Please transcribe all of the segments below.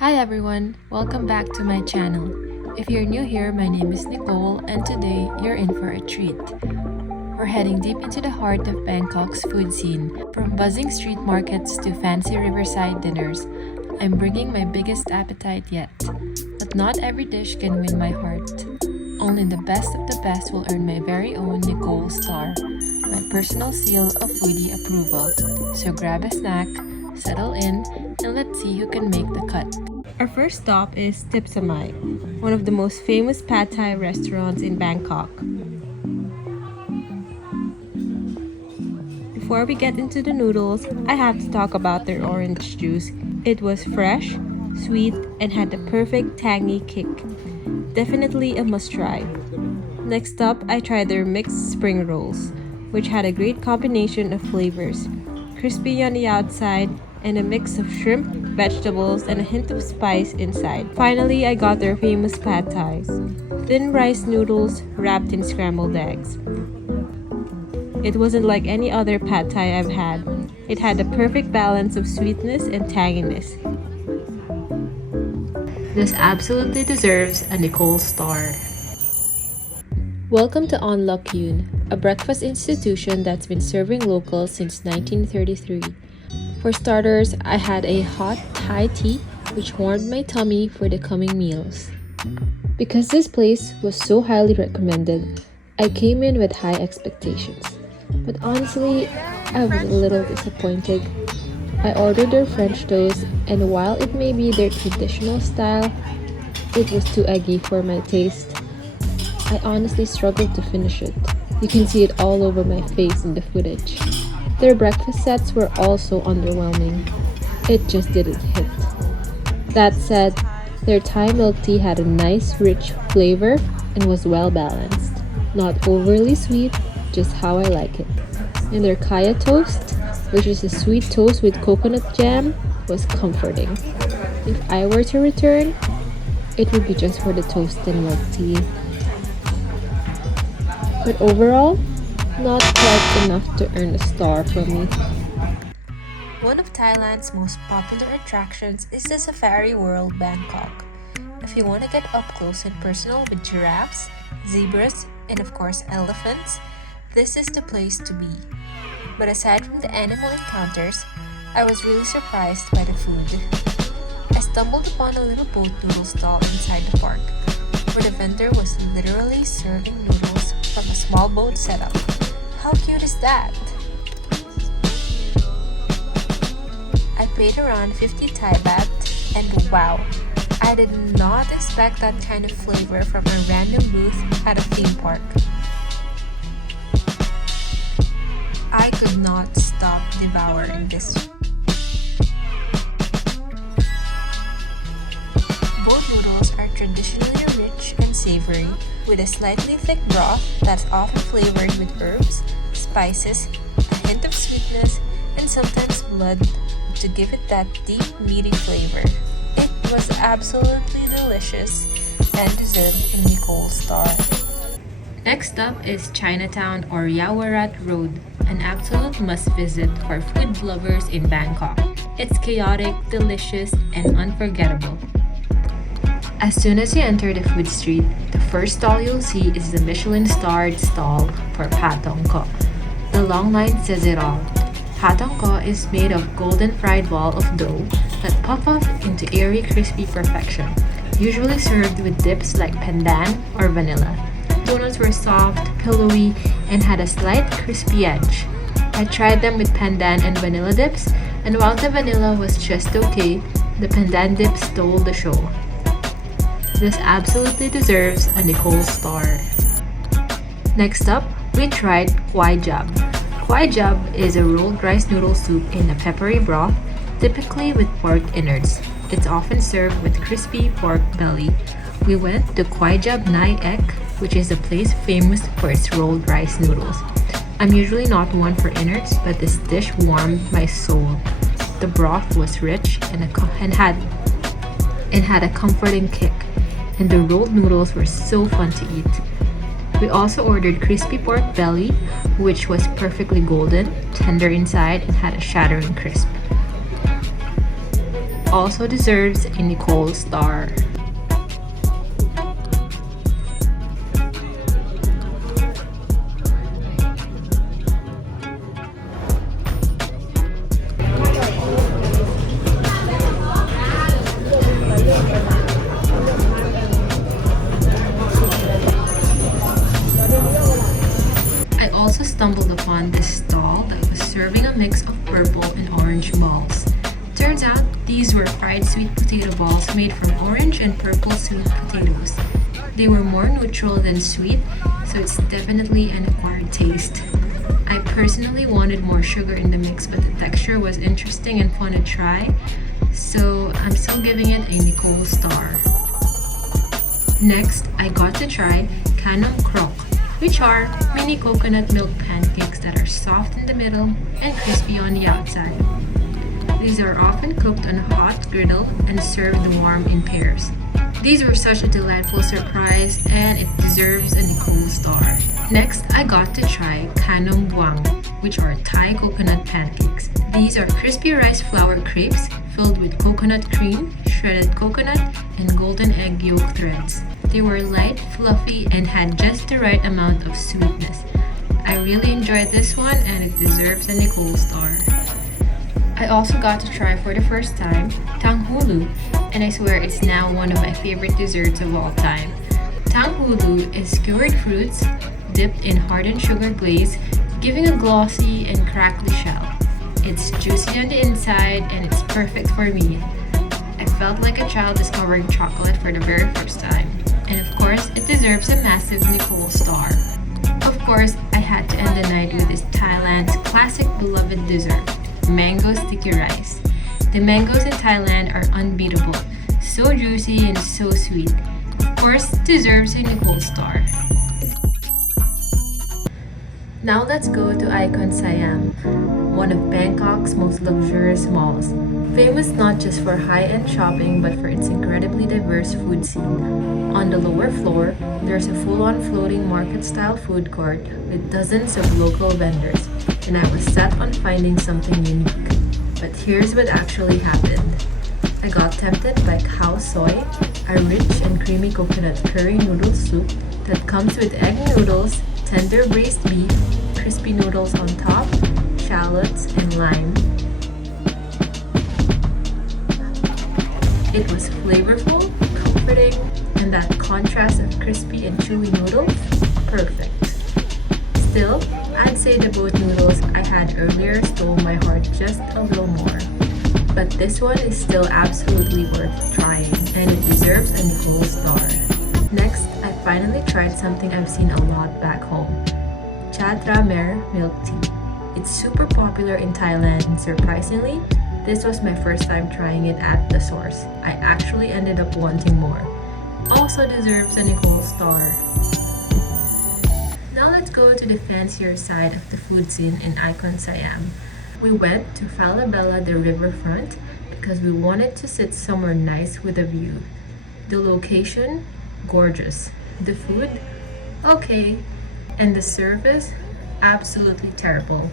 Hi everyone, welcome back to my channel. If you're new here, my name is Nicole and today you're in for a treat. We're heading deep into the heart of Bangkok's food scene. From buzzing street markets to fancy riverside dinners, I'm bringing my biggest appetite yet. But not every dish can win my heart. Only the best of the best will earn my very own Nicole Star, my personal seal of foodie approval. So grab a snack, settle in, and let's see who can make the cut. Our first stop is Thipsamai, one of the most famous pad thai restaurants in Bangkok. Before we get into the noodles, I have to talk about their orange juice. It was fresh, sweet, and had the perfect tangy kick. Definitely a must try. Next up, I tried their mixed spring rolls, which had a great combination of flavors. Crispy on the outside and a mix of shrimp, vegetables, and a hint of spice inside. Finally, I got their famous pad thais. Thin rice noodles wrapped in scrambled eggs. It wasn't like any other pad thai I've had. It had the perfect balance of sweetness and tanginess. This absolutely deserves a Nicole Star. Welcome to Lok Yun, a breakfast institution that's been serving locals since 1933. For starters, I had a hot Thai tea which warmed my tummy for the coming meals. Because this place was so highly recommended, I came in with high expectations. But honestly, I was a little disappointed. I ordered their French toast, and while it may be their traditional style, it was too eggy for my taste. I honestly struggled to finish it. You can see it all over my face in the footage. Their breakfast sets were also underwhelming. It just didn't hit. That said, their Thai milk tea had a nice rich flavor and was well balanced. Not overly sweet, just how I like it. And their kaya toast, which is a sweet toast with coconut jam, was comforting. If I were to return, it would be just for the toast and milk tea. But overall, not quite enough to earn a star from me. One of Thailand's most popular attractions is the Safari World Bangkok. If you want to get up close and personal with giraffes, zebras, and of course elephants, this is the place to be. But aside from the animal encounters, I was really surprised by the food. I stumbled upon a little boat noodle stall inside the park, where the vendor was literally serving noodles from a small boat setup. How cute is that? I paid around 50 Thai baht, and wow, I did not expect that kind of flavor from a random booth at a theme park. I could not stop devouring this. Boat noodles are traditionally rich and savory, with a slightly thick broth that's often flavored with herbs, spices, a hint of sweetness, and sometimes blood to give it that deep, meaty flavor. It was absolutely delicious and deserved a Nicole Star. Next up is Chinatown or Yaowarat Road, an absolute must-visit for food lovers in Bangkok. It's chaotic, delicious, and unforgettable. As soon as you enter the food street, the first stall you'll see is the Michelin-starred stall for Tong Ko. The long line says it all. Tong Ko is made of golden fried ball of dough that puff up into airy, crispy perfection, usually served with dips like pandan or vanilla. Donuts were soft, pillowy, and had a slight crispy edge. I tried them with pandan and vanilla dips, and while the vanilla was just okay, the pandan dip stole the show. This absolutely deserves a Nicole Star. Next up, we tried Kuay Jab. Kuay Jab is a rolled rice noodle soup in a peppery broth, typically with pork innards. It's often served with crispy pork belly. We went to Kuay Jab Nai Ek, which is a place famous for its rolled rice noodles. I'm usually not one for innards, but this dish warmed my soul. The broth was rich and had a comforting kick, and the rolled noodles were so fun to eat. We also ordered crispy pork belly, which was perfectly golden, tender inside, and had a shattering crisp. also deserves a Nicole Star. I also stumbled upon this stall that was serving a mix of purple and orange balls. Turns out these were fried sweet potato balls made from orange and purple sweet potatoes. They were more neutral than sweet, so it's definitely an acquired taste. I personally wanted more sugar in the mix, but the texture was interesting and fun to try, so I'm still giving it a Nicole Star. Next, I got to try Khanom Krok, which are mini coconut milk pancakes that are soft in the middle and crispy on the outside. These are often cooked on a hot griddle and served warm in pairs. These were such a delightful surprise and it deserves a Nicole Star. Next, I got to try Khanom Bueang, which are Thai coconut pancakes. These are crispy rice flour crepes filled with coconut cream, shredded coconut, and golden egg yolk threads. They were light, fluffy, and had just the right amount of sweetness. I really enjoyed this one and it deserves a Nicole Star. I also got to try for the first time Tanghulu, and I swear it's now one of my favorite desserts of all time. Tanghulu is skewered fruits dipped in hardened sugar glaze, giving a glossy and crackly shell. It's juicy on the inside and it's perfect for me. I felt like a child discovering chocolate for the very first time. And of course, it deserves a massive Nicole Star. Of course, I had to end the night with this Thailand's classic beloved dessert, mango sticky rice. The mangoes in Thailand are unbeatable, so juicy and so sweet. Of course, deserves a Nicole Star. Now let's go to ICONSIAM, one of Bangkok's most luxurious malls. Famous not just for high-end shopping but for its incredibly diverse food scene. On the lower floor, there's a full-on floating market-style food court with dozens of local vendors, and I was set on finding something unique. But here's what actually happened. I got tempted by khao soy, a rich and creamy coconut curry noodle soup that comes with egg noodles, tender braised beef, crispy noodles on top, shallots, and lime. It was flavorful, comforting, and that contrast of crispy and chewy noodles, perfect. Still, I'd say the boat noodles I had earlier stole my heart just a little more. But this one is still absolutely worth trying, and it deserves a Nicole Star. Next, I finally tried something I've seen a lot back home, Tra Mue milk tea. It's super popular in Thailand, and surprisingly, this was my first time trying it at the source. I actually ended up wanting more. Also deserves a Nicole Star. Now let's go to the fancier side of the food scene in ICONSIAM. We went to Fallabella, the Riverfront, because we wanted to sit somewhere nice with a view. The location, gorgeous. The food, okay. And the service, absolutely terrible.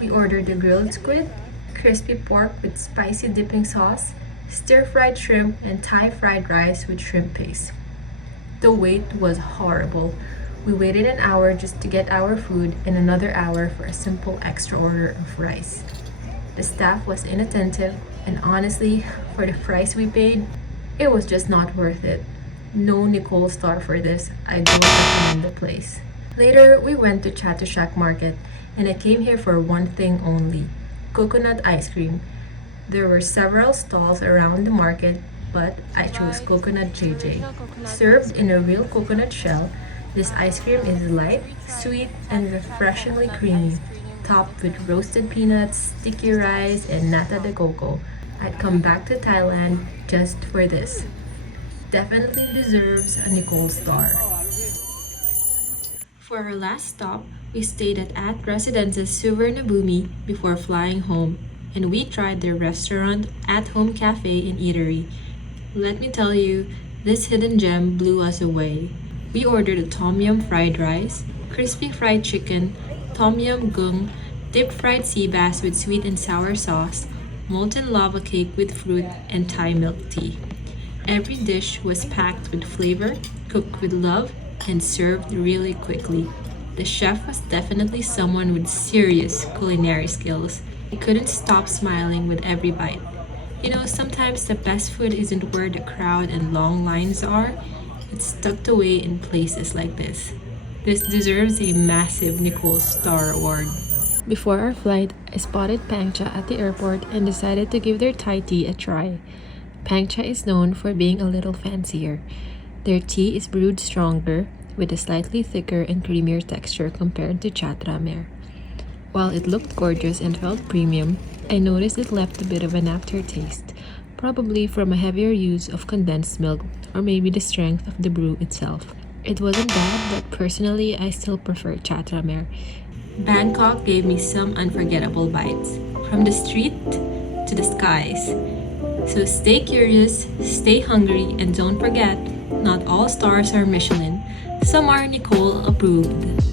We ordered the grilled squid, crispy pork with spicy dipping sauce, stir-fried shrimp, and Thai fried rice with shrimp paste. The wait was horrible. We waited an hour just to get our food and another hour for a simple extra order of rice. The staff was inattentive, and honestly, for the price we paid, it was just not worth it. No Nicole Star for this. I don't recommend the place. Later, we went to Chatuchak Market, and I came here for one thing only, coconut ice cream. There were several stalls around the market, but I chose Coconut JJ. Served in a real coconut shell, this ice cream is light, sweet, and refreshingly creamy, topped with roasted peanuts, sticky rice, and nata de coco. I'd come back to Thailand just for this. Definitely deserves a Nicole Star. For our last stop, we stayed at Residences Suvarnabhumi before flying home, and we tried their restaurant at-home cafe and eatery. Let me tell you, this hidden gem blew us away. We ordered a tom yum fried rice, crispy fried chicken, tom yum goong, dipped fried sea bass with sweet and sour sauce, molten lava cake with fruit, and Thai milk tea. Every dish was packed with flavor, cooked with love, and served really quickly. The chef was definitely someone with serious culinary skills. I couldn't stop smiling with every bite. You know, sometimes the best food isn't where the crowd and long lines are, it's tucked away in places like this. This deserves a massive Nicole Star award. Before our flight, I spotted Pangcha at the airport and decided to give their Thai tea a try. Pangcha is known for being a little fancier. Their tea is brewed stronger, with a slightly thicker and creamier texture compared to Tra Mue. While it looked gorgeous and felt premium, I noticed it left a bit of an aftertaste, probably from a heavier use of condensed milk or maybe the strength of the brew itself. It wasn't bad, but personally I still prefer Tra Mue. Bangkok gave me some unforgettable bites, from the street to the skies. So stay curious, stay hungry, and don't forget, not all stars are Michelin. Some are Nicole approved.